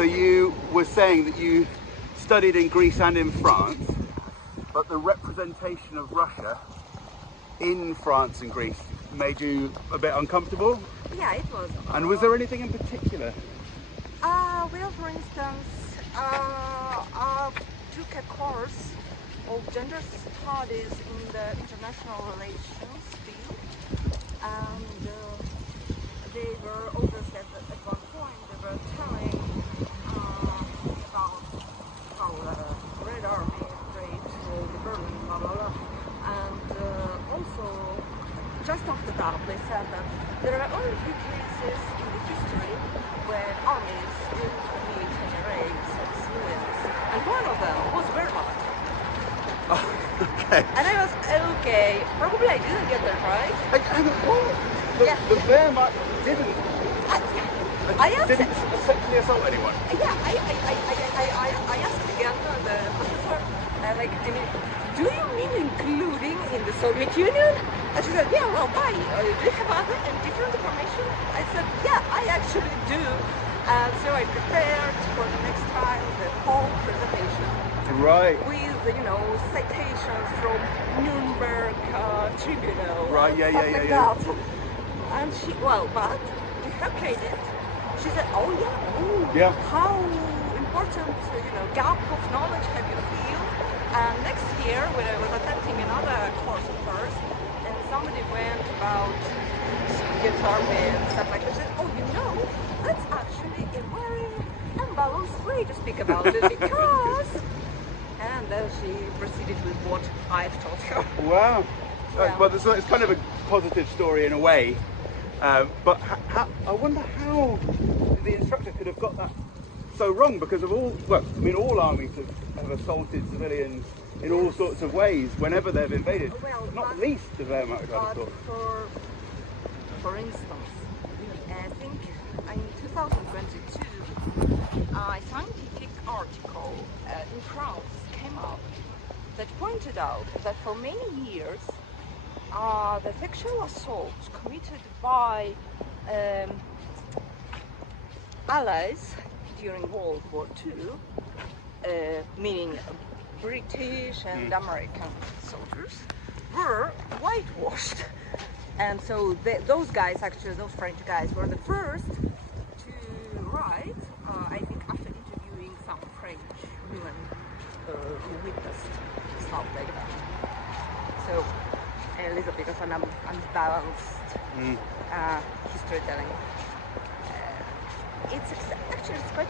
So you were saying that you studied in Greece and in France, but the representation of Russia in France and Greece made you a bit uncomfortable? Yeah, it was. And was there anything in particular? Well, for instance, I took a course of gender studies in the international relations field, and they were always at one point they were telling about how the Red Army raped the Berlin, blah blah blah, and also just after that they said that there are only few cases in the history when armies didn't commit any rapes of civilians, and one of them was Wehrmacht. Oh, okay. And I was okay. Probably I didn't get that right. The Wehrmacht didn't didn't sexually assault anyone. Yeah, I asked again the professor, do you mean including in the Soviet Union? And she said, yeah, well, why? Do you have other and different information? I said, yeah, I actually do. And so I prepared for the next time the whole presentation. Right. With, citations from Nuremberg Tribunal. Right, yeah. That. And she, but to her credit, she said, yeah. How important, gap of knowledge have you feel? And next year, when I was attending another course of hers, and somebody went about Soviet army and stuff like that, she said, that's actually a very unbalanced way to speak about it, because... And then she proceeded with what I've taught her. Wow. Yeah. Well, it's kind of a positive story in a way, but I wonder how the instructor could have got that so wrong, because of all armies have assaulted civilians in all sorts of ways whenever they've invaded, not least the Wehrmacht, I thought. For instance, I think in 2022, a scientific article in France came out that pointed out that for many years the sexual assaults committed by allies during World War II, meaning British and American soldiers, were whitewashed. And so those French guys were the first to write, I think after interviewing some French women who witnessed stuff like that. So a little bit of an unbalanced history telling. It's quite